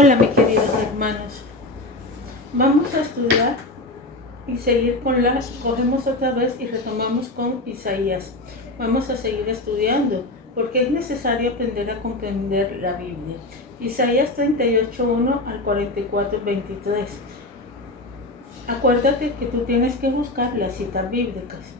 Hola mis queridos hermanos, vamos a estudiar y seguir cogemos otra vez y retomamos con Isaías. Vamos a seguir estudiando porque es necesario aprender a comprender la Biblia. Isaías 38:1 al 44:23. Acuérdate que tú tienes que buscar las citas bíblicas.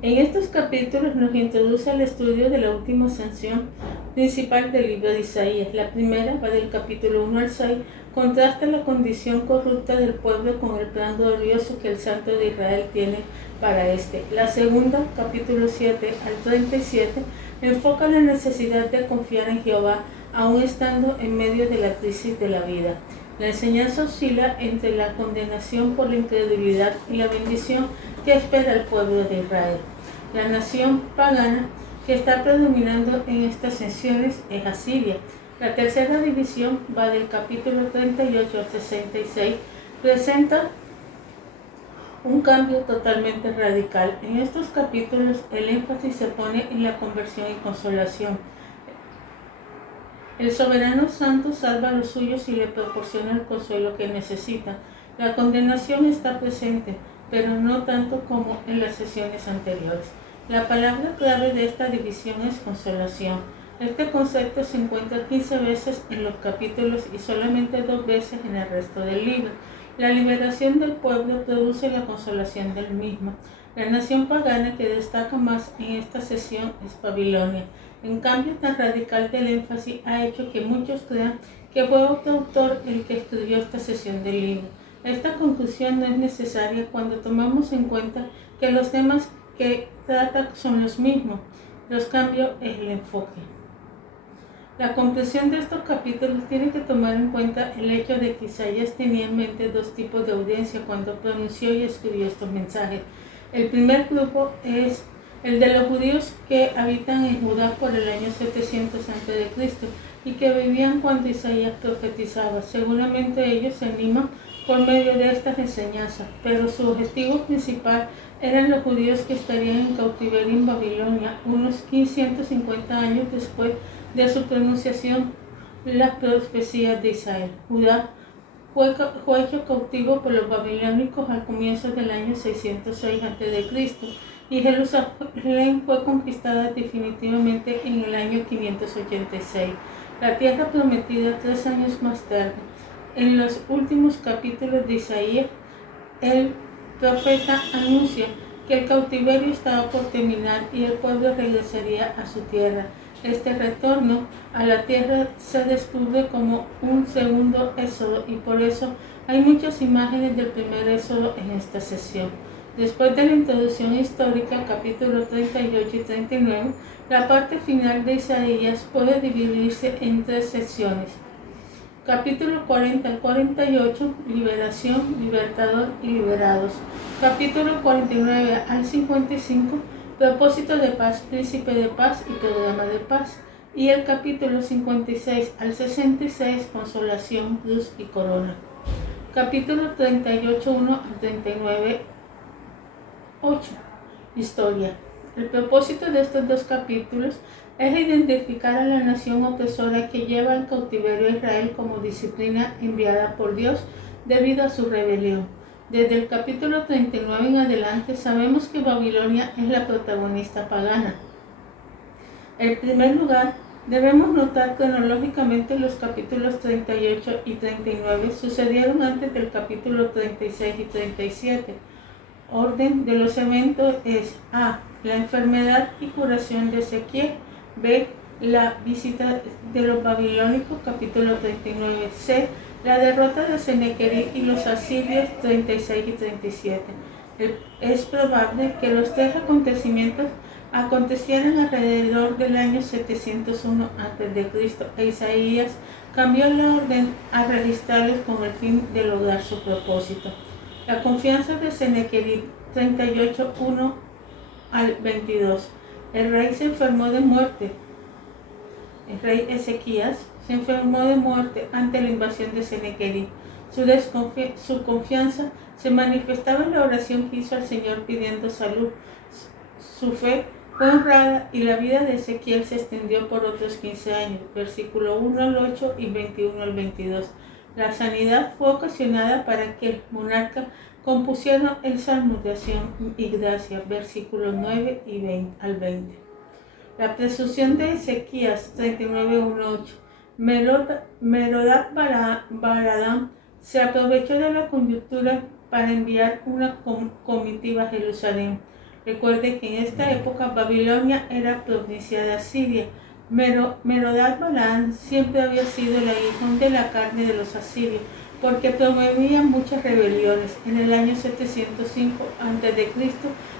En estos capítulos nos introduce al estudio de la última sanción principal del libro de Isaías. La primera va del capítulo 1 al 6, contrasta la condición corrupta del pueblo con el plan glorioso que el Santo de Israel tiene para este. La segunda, capítulo 7 al 37, enfoca la necesidad de confiar en Jehová aún estando en medio de la crisis de la vida. La enseñanza oscila entre la condenación por la incredulidad y la bendición que espera el pueblo de Israel. La nación pagana que está predominando en estas sesiones es Asiria. La tercera división va del capítulo 38 al 66, presenta un cambio totalmente radical. En estos capítulos el énfasis se pone en la conversión y consolación. El soberano santo salva a los suyos y le proporciona el consuelo que necesita. La condenación está presente, pero no tanto como en las sesiones anteriores. La palabra clave de esta división es consolación. Este concepto se encuentra 15 veces en los capítulos y solamente 2 veces en el resto del libro. La liberación del pueblo produce la consolación del mismo. La nación pagana que destaca más en esta sesión es Babilonia. En cambio tan radical del énfasis ha hecho que muchos crean que fue otro autor el que escribió esta sesión del libro. Esta conclusión no es necesaria cuando tomamos en cuenta que los temas que trata son los mismos. Los cambios es el enfoque. La comprensión de estos capítulos tiene que tomar en cuenta el hecho de que Isaías tenía en mente 2 tipos de audiencia cuando pronunció y escribió estos mensajes. El primer grupo es el de los judíos que habitan en Judá por el año 700 a.C. y que vivían cuando Isaías profetizaba. Seguramente ellos se animan por medio de estas enseñanzas, pero su objetivo principal eran los judíos que estarían en cautiverio en Babilonia unos 150 años después de su pronunciación las profecías de Isaías. Judá fue hecho cautivo por los babilónicos al comienzo del año 606 a.C. y Jerusalén fue conquistada definitivamente en el año 586. La tierra prometida 3 años más tarde. En los últimos capítulos de Isaías, el profeta anuncia que el cautiverio estaba por terminar y el pueblo regresaría a su tierra. Este retorno a la tierra se descubre como un segundo éxodo y por eso hay muchas imágenes del primer éxodo en esta sesión. Después de la introducción histórica, capítulos 38 y 39, la parte final de Isaías puede dividirse en 3 secciones. Capítulo 40 al 48, liberación, libertador y liberados. Capítulo 49 al 55, propósito de paz, príncipe de paz y programa de paz. Y el capítulo 56 al 66, consolación, cruz y corona. Capítulo 38, 1 al 39, 8, historia. El propósito de estos 2 capítulos es identificar a la nación opresora que lleva al cautiverio a Israel como disciplina enviada por Dios debido a su rebelión. Desde el capítulo 39 en adelante sabemos que Babilonia es la protagonista pagana. En primer lugar, debemos notar cronológicamente los capítulos 38 y 39 sucedieron antes del capítulo 36 y 37. Orden de los eventos es A. La enfermedad y curación de Ezequiel. B. La visita de los babilónicos, capítulo 39. C. La derrota de Sennacherib y los asirios, 36 y 37. Es probable que los 3 acontecimientos acontecieran alrededor del año 701 a.C. e Isaías cambió la orden a registrarlos con el fin de lograr su propósito. La confianza de Sennacherib, 38, 1 al 22. El rey se enfermó de muerte. El rey Ezequías se enfermó de muerte ante la invasión de Sennacherib. Su confianza se manifestaba en la oración que hizo al Señor pidiendo salud. Su fe fue honrada y la vida de Ezequiel se extendió por otros 15 años, versículo 1 al 8 y 21 al 22. La sanidad fue ocasionada para que el monarca compusiera el salmo de acción y gracia, versículos 9 y 20 al 20. La presunción de Ezequías 39:1-8. Merodach-Baladán se aprovechó de la coyuntura para enviar una comitiva a Jerusalén. Recuerde que en esta época Babilonia era provincia de Asiria. Merodach-Baladán siempre había sido el aguijón de la carne de los asirios, porque promovía muchas rebeliones. En el año 705 a.C.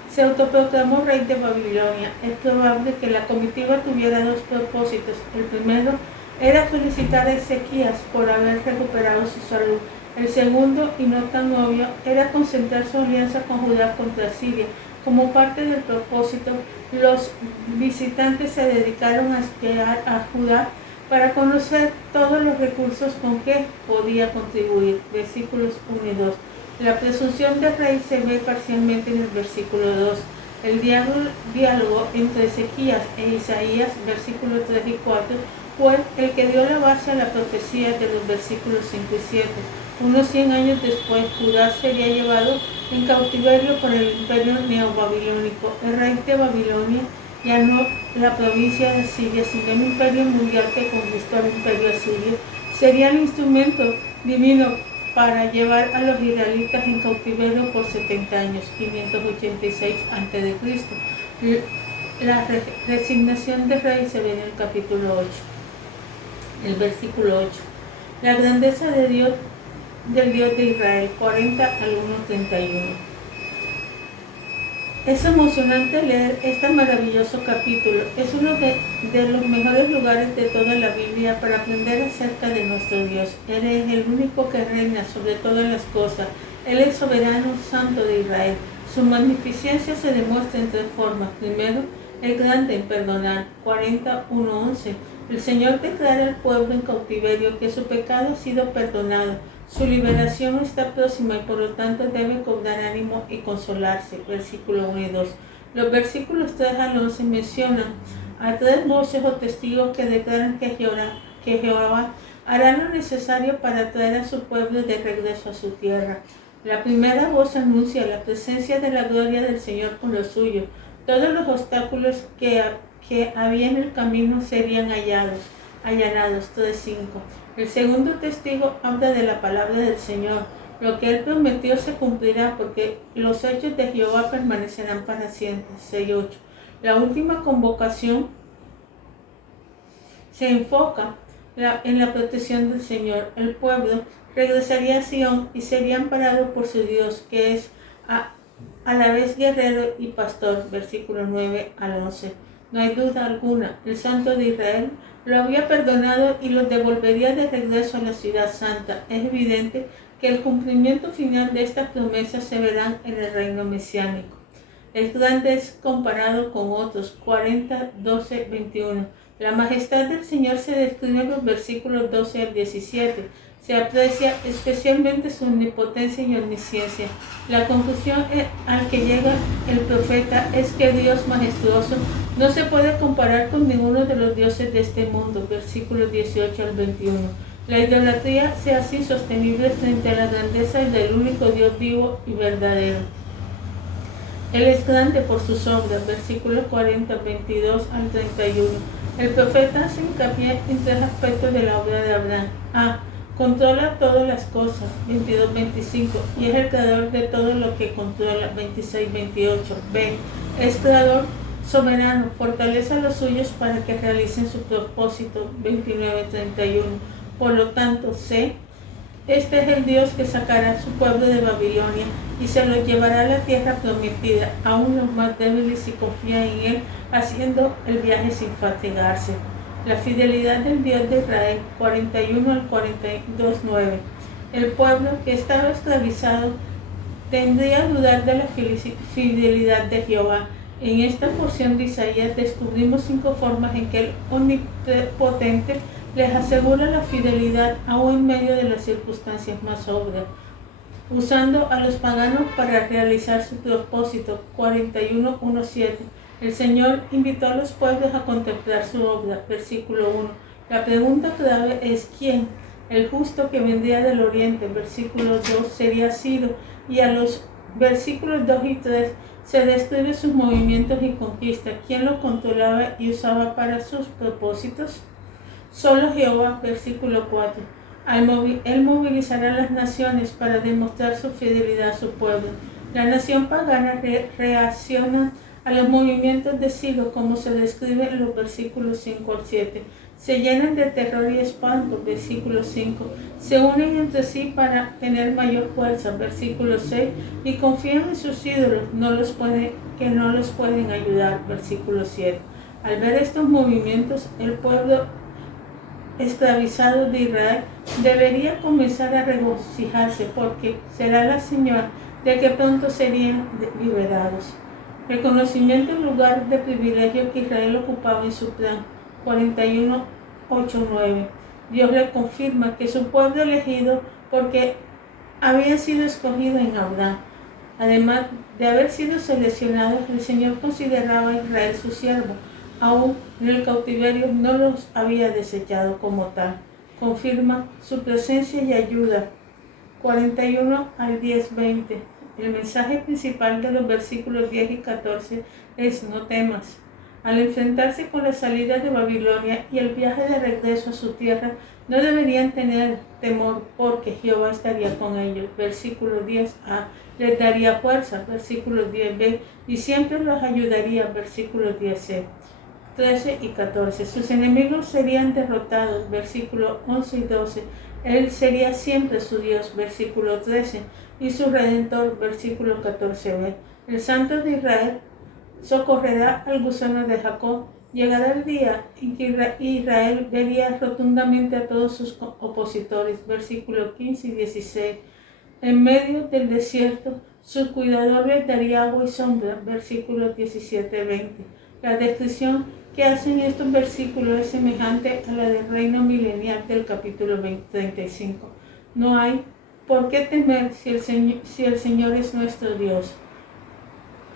se autoproclamó rey de Babilonia. Es probable que la comitiva tuviera dos propósitos. El primero era felicitar a Ezequías por haber recuperado su salud. El segundo, y no tan obvio, era concentrar su alianza con Judá contra Siria. Como parte del propósito, los visitantes se dedicaron a espiar a Judá para conocer todos los recursos con que podía contribuir. Versículos 1 y 2. La presunción del rey se ve parcialmente en el versículo 2. El diálogo entre Ezequías e Isaías, versículos 3 y 4, fue el que dio la base a la profecía de los versículos 5 y 7. Unos 100 años después, Judá sería llevado en cautiverio por el imperio neobabilónico. El rey de Babilonia ya no la provincia de Siria, sino el imperio mundial que conquistó el imperio asirio, sería el instrumento divino para llevar a los israelitas en cautiverio por 70 años, 586 a.C. La resignación del rey se ve en el capítulo 8, el versículo 8. La grandeza de Dios, del Dios de Israel, 40 al 1:31. Es emocionante leer este maravilloso capítulo. Es uno de los mejores lugares de toda la Biblia para aprender acerca de nuestro Dios. Él es el único que reina sobre todas las cosas. Él es soberano santo de Israel. Su magnificencia se demuestra en tres formas. Primero, el grande en perdonar, 40:1-11. El Señor declara al pueblo en cautiverio que su pecado ha sido perdonado. Su liberación está próxima y por lo tanto debe cobrar ánimo y consolarse. Versículo 1 y 2. Los versículos 3 al 11 mencionan a tres voces o testigos que declaran que Jehová hará lo necesario para traer a su pueblo de regreso a su tierra. La primera voz anuncia la presencia de la gloria del Señor con los suyos. Todos los obstáculos que había en el camino serían allanados. 3:5. El segundo testigo habla de la palabra del Señor. Lo que él prometió se cumplirá porque los hechos de Jehová permanecerán para siempre. 6:8. La última convocación se enfoca en la protección del Señor. El pueblo regresaría a Sion y sería amparado por su Dios, que es a la vez guerrero y pastor. Versículo 9 al 11. No hay duda alguna, el Santo de Israel lo había perdonado y lo devolvería de regreso a la ciudad santa. Es evidente que el cumplimiento final de estas promesas se verán en el reino mesiánico. El grande es comparado con otros, 40:12-21. La majestad del Señor se describe en los versículos 12 al 17. Se aprecia especialmente su omnipotencia y omnisciencia. La conclusión al que llega el profeta es que Dios majestuoso no se puede comparar con ninguno de los dioses de este mundo. Versículos 18 al 21. La idolatría se hace insostenible frente a la grandeza del único Dios vivo y verdadero. Él es grande por sus obras. Versículos 40, 22 al 31. El profeta hace hincapié en tres aspectos de la obra de Abraham. A. Controla todas las cosas, 22-25, y es el creador de todo lo que controla, 26-28. B. Es creador soberano, fortalece a los suyos para que realicen su propósito, 29-31. Por lo tanto, C. Este es el Dios que sacará a su pueblo de Babilonia y se lo llevará a la tierra prometida, aún los más débiles si confían en él, haciendo el viaje sin fatigarse. La fidelidad del Dios de Israel, 41 al 42:9. El pueblo que estaba esclavizado tendría a dudar de la fidelidad de Jehová. En esta porción de Isaías descubrimos 5 formas en que el Omnipotente les asegura la fidelidad aún en medio de las circunstancias más obvias, usando a los paganos para realizar su propósito, 41:1-7. El Señor invitó a los pueblos a contemplar su obra. Versículo 1. La pregunta clave es ¿quién? El justo que vendría del oriente. Versículo 2 sería Ciro. Y a los versículos 2 y 3 se describe sus movimientos y conquistas. ¿Quién lo controlaba y usaba para sus propósitos? Solo Jehová. Versículo 4. Él movilizará a las naciones para demostrar su fidelidad a su pueblo. La nación pagana reacciona a los movimientos de Ciro, como se describe en los versículos 5 al 7. Se llenan de terror y espanto, versículo 5. Se unen entre sí para tener mayor fuerza, versículo 6. Y confían en sus ídolos, que no los pueden ayudar, versículo 7. Al ver estos movimientos, el pueblo esclavizado de Israel debería comenzar a regocijarse, porque será la señal de que pronto serían liberados. Reconocimiento del lugar de privilegio que Israel ocupaba en su plan. 41:8-9. Dios le confirma que su pueblo elegido porque había sido escogido en Abraham. Además de haber sido seleccionados, el Señor consideraba a Israel su siervo. Aún en el cautiverio no los había desechado como tal. Confirma su presencia y ayuda. 41 al 10-20. El mensaje principal de los versículos 10 y 14 es no temas. Al enfrentarse con la salida de Babilonia y el viaje de regreso a su tierra, no deberían tener temor porque Jehová estaría con ellos. Versículo 10a. Les daría fuerza. Versículo 10b. Y siempre los ayudaría. Versículo 10c. 13 y 14. Sus enemigos serían derrotados. Versículo 11 y 12. Él sería siempre su Dios. Versículo 13. Y su Redentor. Versículo 14b. El Santo de Israel socorrerá al gusano de Jacob. Llegará el día en que Israel vería rotundamente a todos sus opositores. Versículo 15 y 16. En medio del desierto, su cuidador les daría agua y sombra. Versículos 17-20. La descripción que hacen estos versículos es semejante a la del reino milenial del capítulo 35. No hay por qué temer si el Señor es nuestro Dios.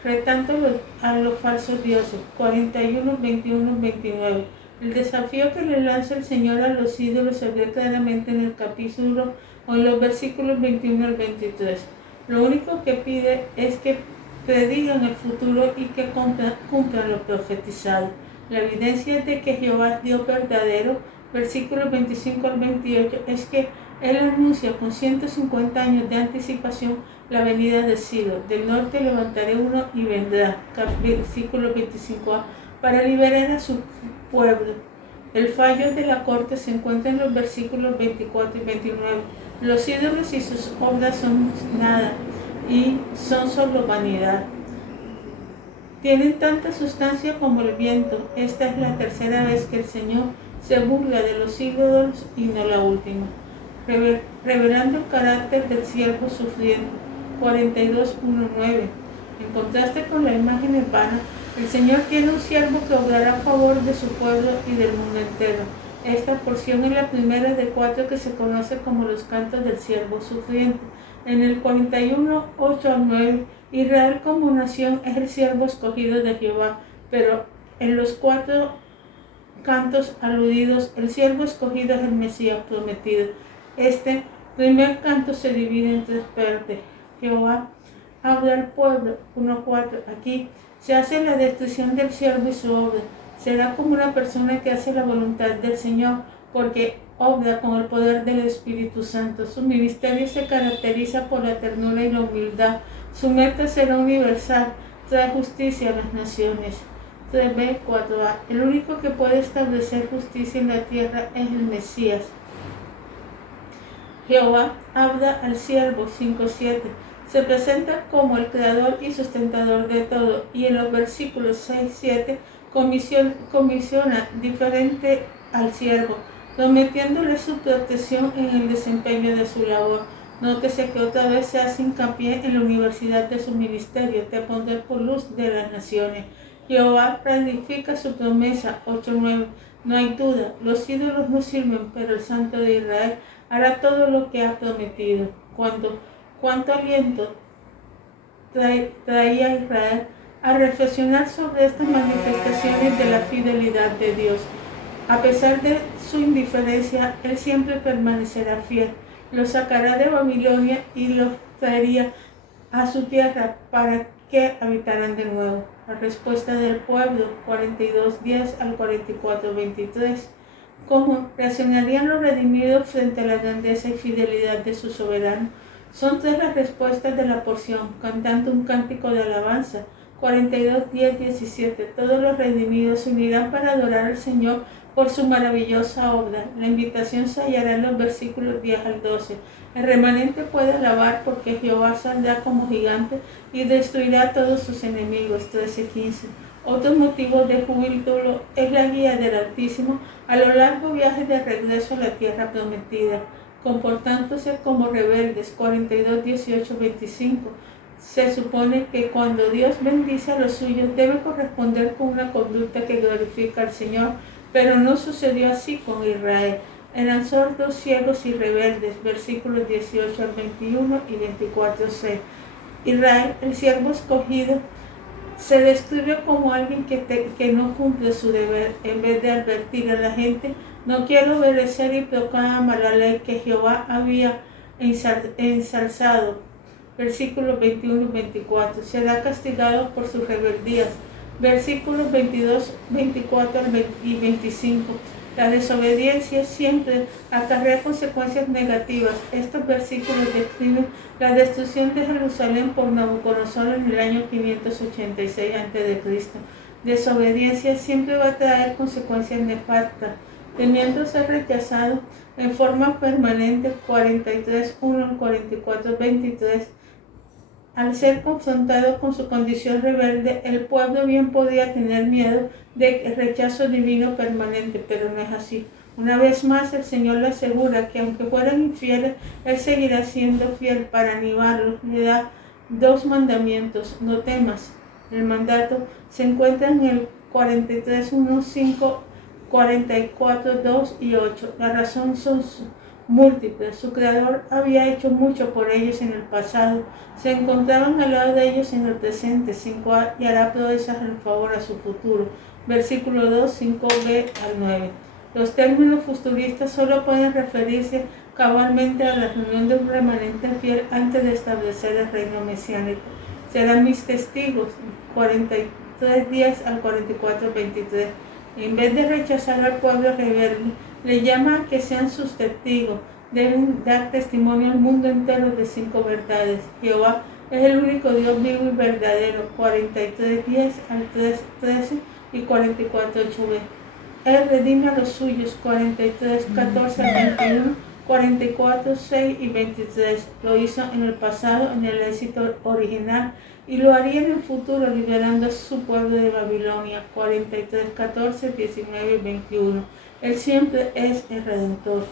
Retando a los falsos dioses. 41, 21, 29. El desafío que le lanza el Señor a los ídolos se ve claramente en el capítulo o en los versículos 21 al 23. Lo único que pide es que predigan el futuro y que cumplan lo profetizado. La evidencia de que Jehová es Dios verdadero, versículos 25 al 28, es que Él anuncia con 150 años de anticipación la venida de Ciro. Del norte levantaré uno y vendrá, versículo 25a, para liberar a su pueblo. El fallo de la corte se encuentra en los versículos 24 y 29. Los ídolos y sus obras son nada y son solo vanidad. Tienen tanta sustancia como el viento. Esta es la tercera vez que el Señor se burla de los ídolos y no la última. Revelando el carácter del siervo sufriendo. 42:1-9. En contraste con la imagen urbana, el Señor tiene un siervo que obrará a favor de su pueblo y del mundo entero. Esta porción es la primera de 4 que se conoce como los cantos del siervo sufriente. En el 41:8-9, Israel como nación es el siervo escogido de Jehová, pero en los 4 cantos aludidos, el siervo escogido es el Mesías prometido. Este primer canto se divide en 3 partes. Jehová habla al pueblo, 1:4. Aquí se hace la descripción del siervo y su obra. Será como una persona que hace la voluntad del Señor, porque obra con el poder del Espíritu Santo. Su ministerio se caracteriza por la ternura y la humildad. Su meta será universal, trae justicia a las naciones. 3b, 4a. El único que puede establecer justicia en la tierra es el Mesías. Jehová habla al siervo, 5:7. Se presenta como el creador y sustentador de todo, y en los versículos 6-7 comisiona diferente al siervo, prometiéndole su protección en el desempeño de su labor. Nótese que otra vez se hace hincapié en la universidad de su ministerio, te pondré por luz de las naciones. Jehová ratifica su promesa, 8:9. No hay duda, los ídolos no sirven, pero el Santo de Israel hará todo lo que ha prometido. Cuánto aliento traía Israel a reflexionar sobre estas manifestaciones de la fidelidad de Dios. A pesar de su indiferencia, Él siempre permanecerá fiel. Los sacará de Babilonia y los traería a su tierra para que habitaran de nuevo. La respuesta del pueblo, 42:10 al 44:23. ¿Cómo reaccionarían los redimidos frente a la grandeza y fidelidad de su soberano? Son tres las respuestas de la porción, cantando un cántico de alabanza. 42:10-17. Todos los redimidos se unirán para adorar al Señor por su maravillosa obra. La invitación se hallará en los versículos 10 al 12. El remanente puede alabar porque Jehová saldrá como gigante y destruirá a todos sus enemigos. 13:15. Otro motivo de júbilo es la guía del Altísimo a lo largo viaje de regreso a la tierra prometida, comportándose como rebeldes. 42:18-25. Se supone que cuando Dios bendice a los suyos debe corresponder con una conducta que glorifica al Señor, pero no sucedió así con Israel. Eran sordos, ciegos y rebeldes. Versículos 18 al 21 y 24c. Israel, el siervo escogido, se describe como alguien que no cumple su deber. En vez de advertir a la gente, no quiere obedecer y proclama la ley que Jehová había ensalzado. Versículos 21 y 24. Será castigado por sus rebeldías. Versículos 22, 24 y 25. La desobediencia siempre acarrea consecuencias negativas. Estos versículos describen la destrucción de Jerusalén por Nabucodonosor en el año 586 a.C. Desobediencia siempre va a traer consecuencias nefastas, temiendo ser rechazado en forma permanente. 43:1 al 44:23. Al ser confrontado con su condición rebelde, el pueblo bien podía tener miedo de rechazo divino permanente, pero no es así. Una vez más, el Señor le asegura que aunque fueran infieles, Él seguirá siendo fiel. Para animarlos, le da dos mandamientos: no temas. El mandato se encuentra en el 43:1, 5, 44:2 y 8. La razón son múltiples. Su Creador había hecho mucho por ellos en el pasado. Se encontraban al lado de ellos en el presente, y hará proezas en favor a su futuro. Versículo 2, 5b al 9. Los términos futuristas solo pueden referirse cabalmente a la reunión de un remanente fiel antes de establecer el reino mesiánico. Serán mis testigos. 43:10 al 44:23. En vez de rechazar al pueblo rebelde, le llama a que sean sus testigos. Deben dar testimonio al mundo entero de 5 verdades. Jehová es el único Dios vivo y verdadero. 43:10 al 3:13 y 44:8b. Él redime a los suyos. 43:14 al 21, 44:6 y 23. Lo hizo en el pasado en el éxito original y lo haría en el futuro liberando a su pueblo de Babilonia. 43:14, 19 y 21. Él siempre es el Redentor.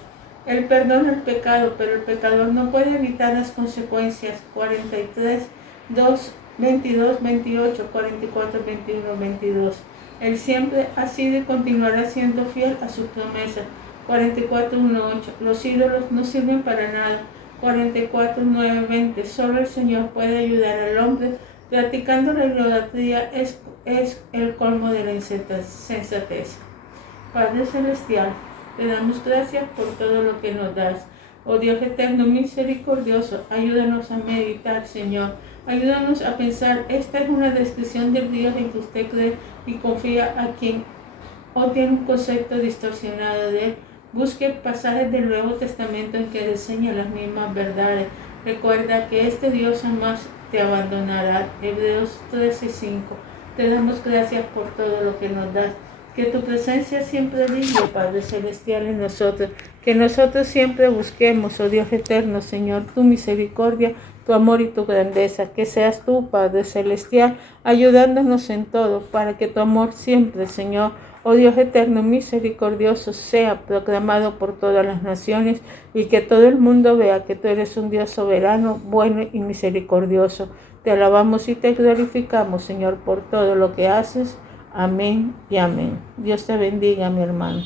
Él perdona el pecado, pero el pecador no puede evitar las consecuencias. 43:2, 22, 28, 44, 21, 22. Él siempre ha sido y continuará siendo fiel a sus promesas. 44:1-8. Los ídolos no sirven para nada. 44:9-20. Solo el Señor puede ayudar al hombre. Practicando la idolatría es el colmo de la insensatez. Padre Celestial, te damos gracias por todo lo que nos das. Oh Dios eterno, misericordioso, ayúdanos a meditar, Señor. Ayúdanos a pensar, esta es una descripción del Dios en que usted cree y confía a quien o tiene un concepto distorsionado de él. Busque pasajes del Nuevo Testamento en que enseña las mismas verdades. Recuerda que este Dios jamás te abandonará. Hebreos 13:5. Te damos gracias por todo lo que nos das. Que tu presencia siempre brille, Padre Celestial, en nosotros. Que nosotros siempre busquemos, oh Dios eterno, Señor, tu misericordia, tu amor y tu grandeza. Que seas tú, Padre Celestial, ayudándonos en todo, para que tu amor siempre, Señor, oh Dios eterno, misericordioso, sea proclamado por todas las naciones y que todo el mundo vea que tú eres un Dios soberano, bueno y misericordioso. Te alabamos y te glorificamos, Señor, por todo lo que haces. Amén y amén. Dios te bendiga, mi hermano.